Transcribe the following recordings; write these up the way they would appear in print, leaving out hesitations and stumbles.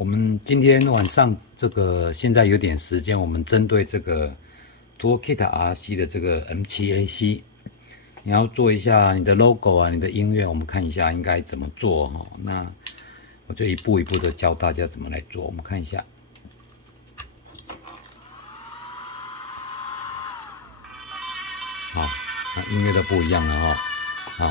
我们今天晚上现在有点时间，我们针对这个 Toolkit RC 的这个 M7AC， 你要做一下你的 logo 啊，你的音乐，我们看一下应该怎么做哈。那我就一步一步的教大家怎么来做，我们看一下。好，那音乐都不一样了哈。好。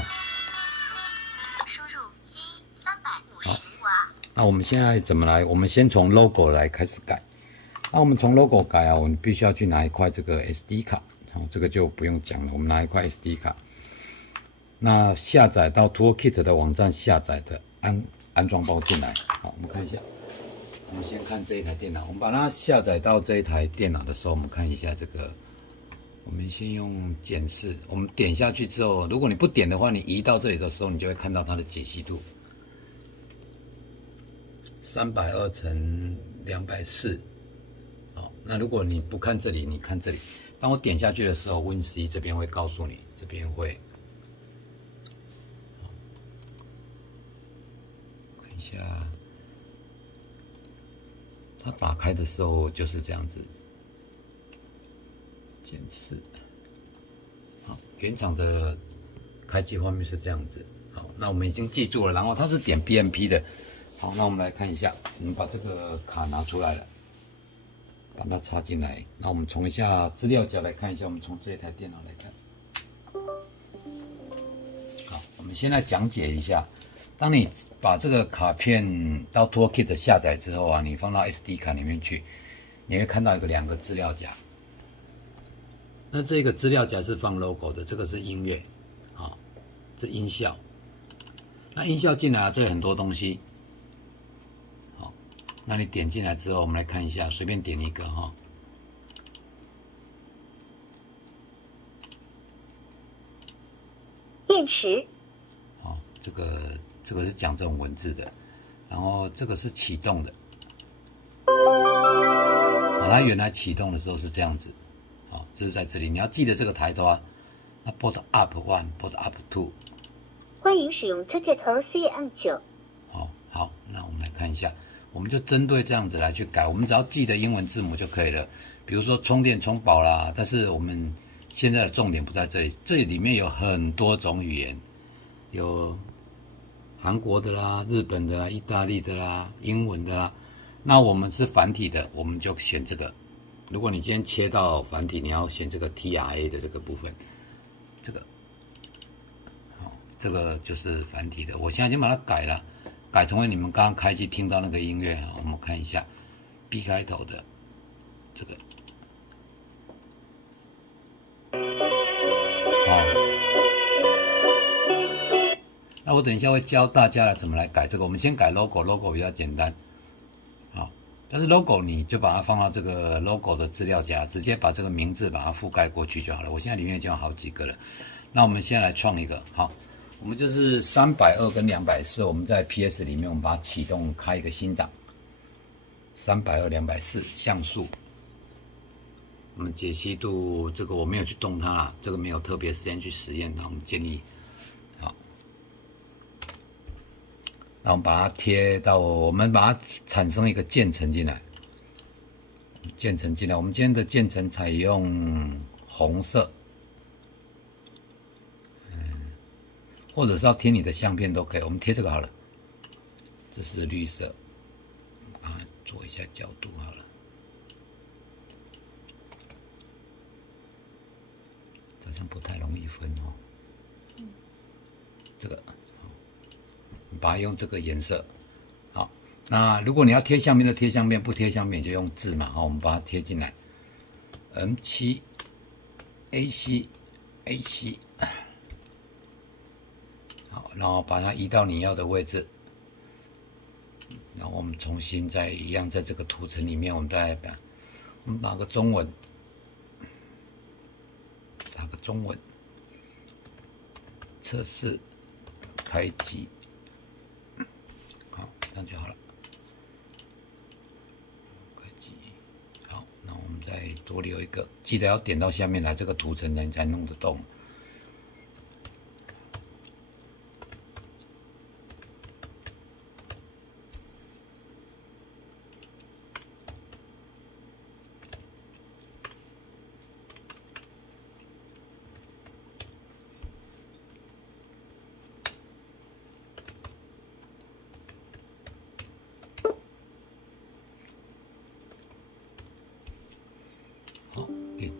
那我们现在怎么来？我们先从 logo 来开始改。那我们从 logo 改啊，我们必须要去拿一块这个 SD 卡，好，这个就不用讲了。我们拿一块 SD 卡，那下载到 Toolkit 的网站下载的安装包进来。好，我们看一下。我们先看这一台电脑，我们把它下载到这一台电脑的时候，我们看一下这个。我们先用检视，我们点下去之后，如果你不点的话，你移到这里的时候，你就会看到它的解析度。320×240，好，那如果你不看这里，你看这里。当我点下去的时候 ，Win7 这边会告诉你，这边会，看一下，它打开的时候就是这样子，检视，好，原厂的开机画面是这样子。好，那我们已经记住了，然后它是点 BMP 的。好，那我们来看一下，我们把这个卡拿出来了，把它插进来。那我们从一下资料夹来看一下，我们从这台电脑来看。好，我们先来讲解一下，当你把这个卡片到 Toolkit 下载之后啊，你放到 SD 卡里面去，你会看到两个资料夹。那这个资料夹是放 logo 的，这个是音乐，好，这音效。那音效进来啊，这有很多东西。那你点进来之后，我们来看一下，随便点一个哈。电池。好，这个是讲这种文字的，然后这个是启动的。好，它原来启动的时候是这样子，好，这是在这里，你要记得这个抬头啊。那 Boot Up 1，Boot Up 2。欢迎使用 Toolkit RC M9。好，那我们来看一下。我们就针对这样子来去改，我们只要记得英文字母就可以了。比如说充电充饱啦，但是我们现在的重点不在这里，这里面有很多种语言，有韩国的啦、日本的啦、意大利的啦、英文的啦。那我们是繁体的，我们就选这个。如果你今天切到繁体，你要选这个 TRA 的这个部分，这个，好，这个就是繁体的。我现在已经把它改了。改成为你们刚刚开机听到那个音乐，我们看一下 B 开头的这个，好，那我等一下会教大家怎么来改这个。我们先改 logo 比较简单，好，但是 logo 你就把它放到这个 logo 的资料夹，直接把这个名字把它覆盖过去就好了。我现在里面已经有好几个了，那我们先来创一个，好。我们就是320跟240，我们在 PS 里面，我们把它启动，开一个新档。320、240像素，我们解析度这个我没有去动它啦，这个没有特别时间去实验它，我们建议好。那我们把它贴到，我们把它产生一个渐层进来，渐层进来。我们今天的渐层采用红色。或者是要贴你的相片都可以，我们贴这个好了。这是绿色，啊，做一下角度好了。好像不太容易分哦。这个，你把它用这个颜色。好，那如果你要贴相片就贴相片，不贴相片就用字嘛。好，我们把它贴进来。M7AC。好，然后把它移到你要的位置，然后我们重新再一样，在这个图层里面，我们打个中文，测试开机，好，这样就好了。开机，好，那我们再多留一个，记得要点到下面来，这个图层你才弄得动。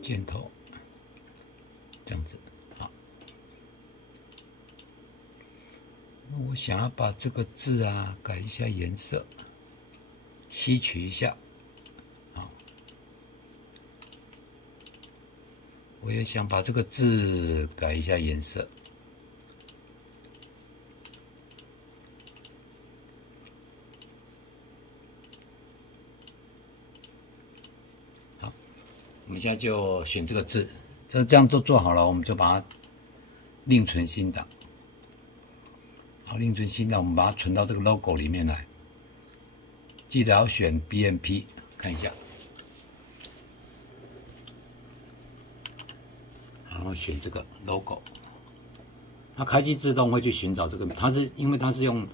箭头，这样子。好，我想要把这个字啊改一下颜色，吸取一下。好，我也想把这个字改一下颜色。我们现在就选这个字，这样都做好了，我们就把它另存新档。好，另存新档，我们把它存到这个 logo 里面来。记得要选 BMP， 看一下，然后选这个 logo。它开机自动会去寻找这个，因为它是用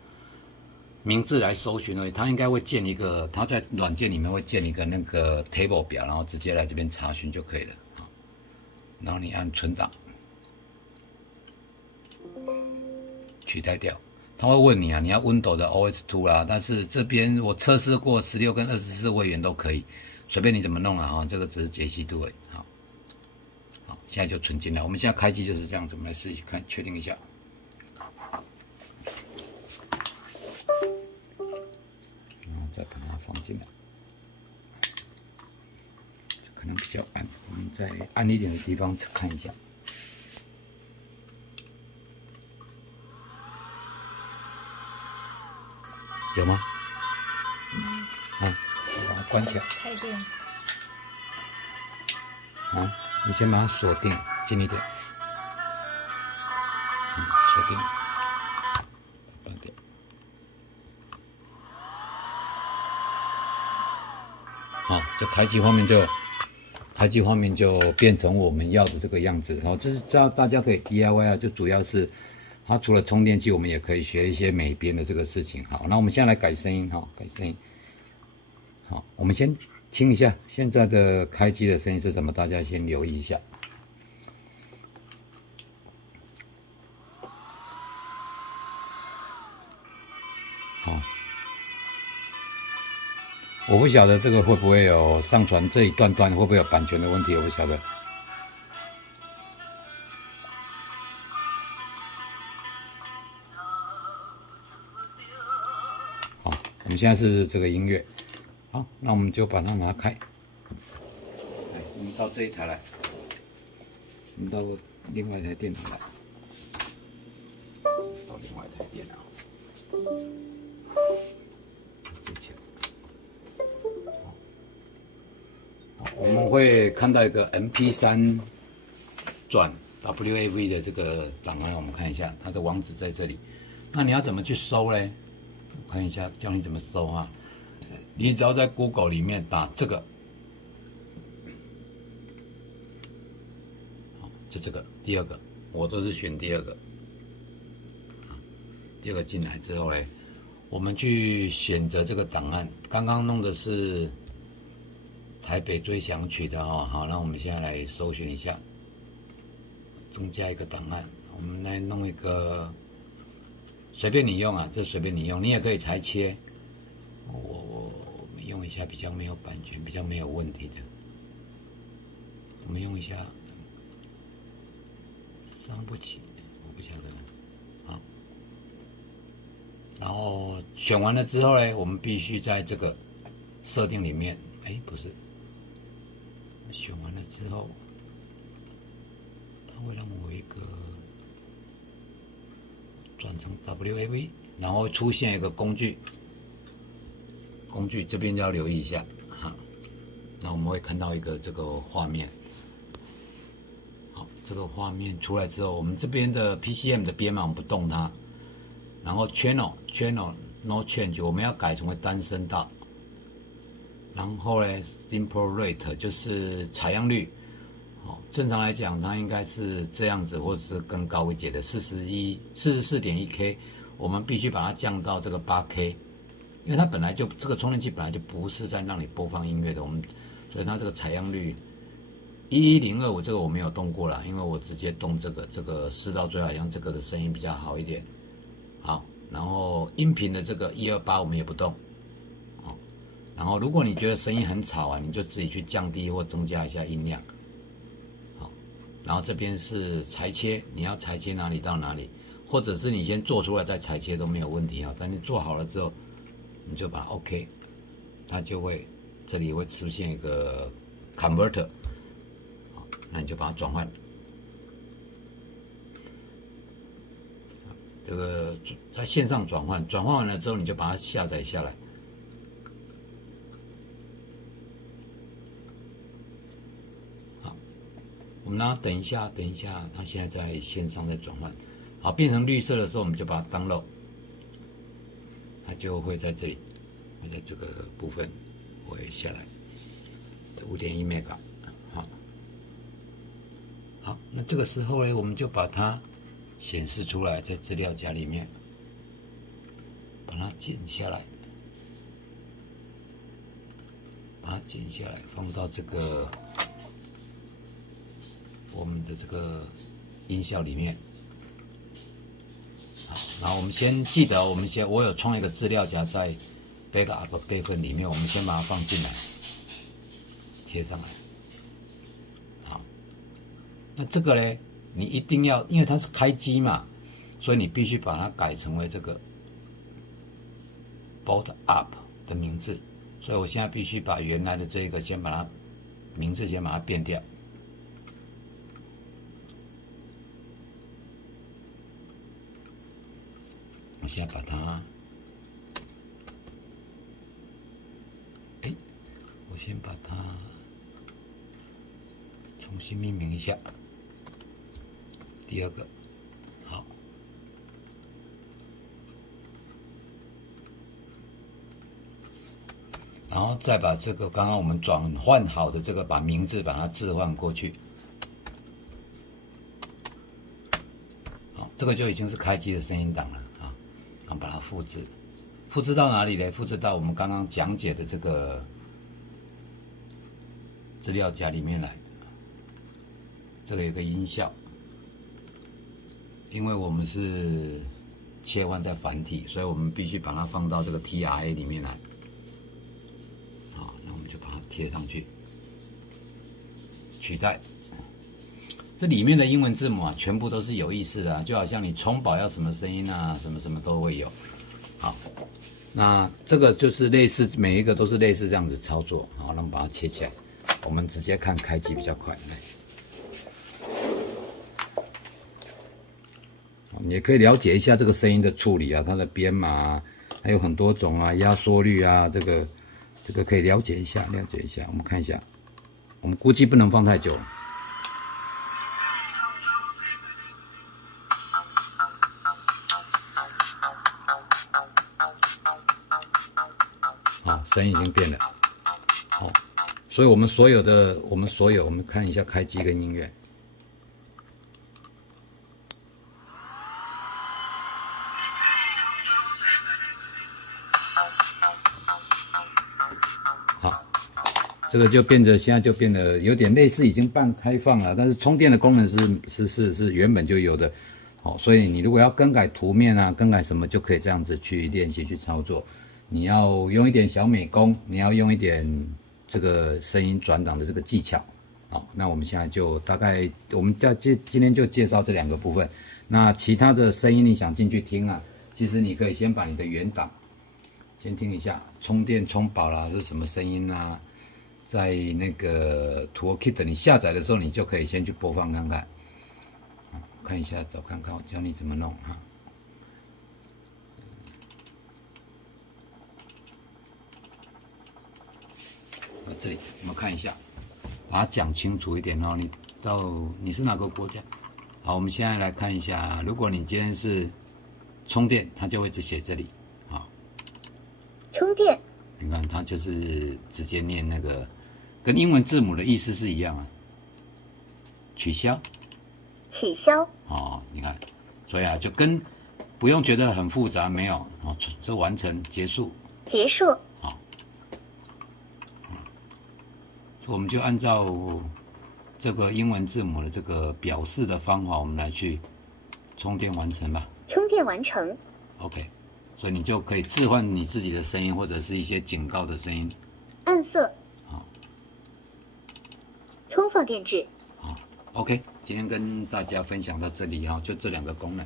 名字来搜寻而已，它应该会建一个，它在软件里面会建一个那个 table 表，然后直接来这边查询就可以了。好，然后你按存档，取代掉。他会问你啊，你要 Windows 的 OS2 啦，但是这边我测试过16跟24位元都可以，随便你怎么弄啊，这个只是解析度而已。好，好，现在就存进来。我们现在开机就是这样子，我们来试一看，确定一下。再把它放进来，可能比较暗，我们在暗一点的地方看一下。有吗？啊，把它关起来。开电。啊，你先把它锁定，近一点。锁定。关掉。好，这开机画面就变成我们要的这个样子。好，这是大家可以 DIY 啊，就主要是它除了充电器，我们也可以学一些美编的这个事情。好，那我们现在来改声音，哈，改声音。好，我们先听一下现在的开机的声音是什么，大家先留意一下。好。我不晓得这个会不会有上传这一段会不会有版权的问题，我不晓得。好，我们现在是这个音乐。好，那我们就把它拿开。来，我们到这一台来，我们到另外一台电脑来，到另外一台电脑。我们会看到一个 MP3 转 WAV 的这个档案，我们看一下它的网址在这里。那你要怎么去搜呢？我看一下，教你怎么搜哈。你只要在 Google 里面打这个，好，就这个第二个，我都是选第二个。第二个进来之后呢，我们去选择这个档案。刚刚弄的是台北追想曲的哦，好，那我们现在来搜寻一下，增加一个档案，我们来弄一个，随便你用啊，这随便你用，你也可以裁切，我们用一下比较没有版权、比较没有问题的，我们用一下，伤不起，我不晓得，好，然后选完了之后呢，我们必须在这个设定里面，不是。选完了之后，它会让我一个转成 WAV， 然后出现一个工具这边就要留意一下哈。那我们会看到一个这个画面，好，这个画面出来之后，我们这边的 PCM 的编码我们不动它，然后 channel no change 我们要改成为单声道。然后呢 ，simple rate 就是采样率，正常来讲它应该是这样子，或者是更高一截的44.1K， 我们必须把它降到这个8K， 因为它本来就这个充电器本来就不是在让你播放音乐的，所以它这个采样率11025这个我没有动过啦，因为我直接动这个试到最好像这个的声音比较好一点，好，然后音频的这个128我们也不动。然后，如果你觉得声音很吵啊，你就自己去降低或增加一下音量。然后这边是裁切，你要裁切哪里到哪里，或者是你先做出来再裁切都没有问题啊。但你做好了之后，你就把它 OK， 它就会这里会出现一个 converter， 好，那你就把它转换。这个在线上转换，转换完了之后，你就把它下载下来。好，我们让它等一下，它现在在线上在转换。好，变成绿色的时候，我们就把它 download， 它就会在这里，会在这个部分会下来，这 5.1 mega。好，好，那这个时候呢，我们就把它显示出来，在资料夹里面，把它剪下来，把它剪下来，放到这个我们的这个音效里面。好，然后我们先记得，我有创一个资料夹在 backup 备份里面，我们先把它放进来，贴上来。好，那这个呢？你一定要，因为它是开机嘛，所以你必须把它改成为这个 boot up 的名字。所以我现在必须把原来的这个先把它名字先把它变掉。我现在把它，我先把它重新命名一下。第二个，好，然后再把这个刚刚我们转换好的这个，把名字把它置换过去。好，这个就已经是开机的声音档了啊。然后把它复制，复制到哪里呢？复制到我们刚刚讲解的这个资料夹里面来。这个有个音效。因为我们是切换在繁体，所以我们必须把它放到这个 TRA 里面来。好，那我们就把它贴上去，取代。这里面的英文字母啊，全部都是有意思的啊，就好像你充饱要什么声音啊，什么什么都会有。好，那这个就是类似，每一个都是类似这样子操作。好，那我们把它切起来，我们直接看开机比较快。来。你也可以了解一下这个声音的处理啊，它的编码啊，还有很多种啊，压缩率啊，这个可以了解一下，我们看一下，我们估计不能放太久。好，声音已经变了。好，所以我们看一下开机跟音乐。这个就现在就变得有点类似已经半开放了，但是充电的功能是原本就有的，好，所以你如果要更改图面啊，更改什么就可以这样子去练习去操作。你要用一点小美工，你要用一点这个声音转档的这个技巧，好，那我们现在就大概今天就介绍这2个部分。那其他的声音你想进去听啊，其实你可以先把你的原档先听一下，充电充饱了是什么声音啊？在那个 Toolkit 你下载的时候，你就可以先去播放看看，看一下找看看，我教你怎么弄哈。这里我们看一下，把它讲清楚一点哦。你是哪个国家？好，我们现在来看一下，如果你今天是充电，它就会写这里，好，充电。你看它就是直接念那个。跟英文字母的意思是一样啊，取消，哦，你看，所以啊，就跟不用觉得很复杂，没有哦，这完成结束，好，我们就按照这个英文字母的这个表示的方法，我们来去充电完成吧。充电完成。OK， 所以你就可以置换你自己的声音，或者是一些警告的声音。暗色。好。充放电池。好， OK，今天跟大家分享到这里哈，就这2个功能。